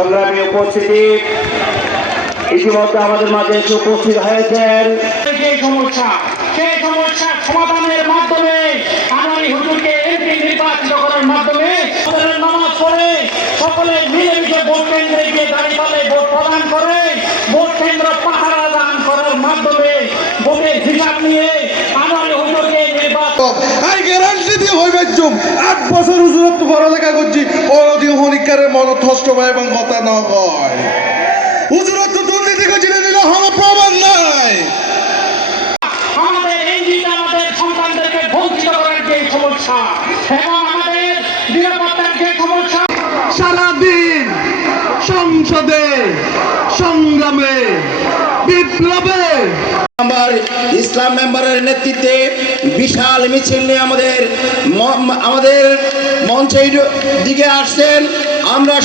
সংগ্রামী উপস্থিতি ইতিমধ্যে আমাদের মাঝে এসে উপস্থিত হয়েছেন। সেই সমস্যা সমাধানের মাধ্যমে আমাদের হুজুরকে এমপি নির্বাচিত করার মাধ্যমে নামাজ পড়ে সকলে মিলেমিশে ভোট কেন্দ্রে গিয়ে দাঁড়িয়ে ভোট প্রদান করে ভোট কেন্দ্র পাহারা দান করার মাধ্যমে ভোটের হিসাব নিয়ে আমাদের হুজুরকে নির্বাচন 8 বছর হুজুরত্ব পড়ালেখা করছি অনধিক হরিকারের মনথষ্ট এবং কথা না হয় হুজুরত্ব দুর্নীতি করছি আমার প্রমাণ নাই। আমাদের আমাদের সন্তানদেরকে বঞ্চিত করার যে সমস্যা এবং আমাদের নিরাপত্তার যে সমস্যা সারাদিন সংসদে সংগ্রামে বিপ্লবে ইসলাম মেম্বারের নেতৃত্বে বিশাল মিছিল নিয়ে আমাদের মঞ্চের দিকে আসছেন। আমরা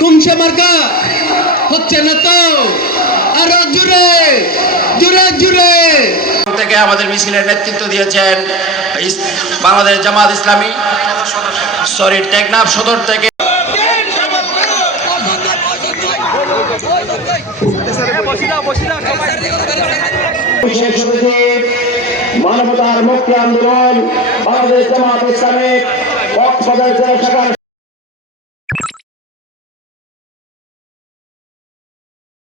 কুমসা মার্কা হচ্ছে না তো আরো জুড়ে জুড়ে জুড়ে থেকে আমাদের মিছিলের নেতৃত্ব দিয়েছেন বাংলাদেশ জামাত ইসলামী টেকনাফ সদর থেকে। মানবতার মুক্তি আন্দোলন বাংলাদেশ জামাত ইসলামী